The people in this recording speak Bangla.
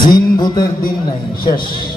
জিন ভূতের দিন নাই শেষ।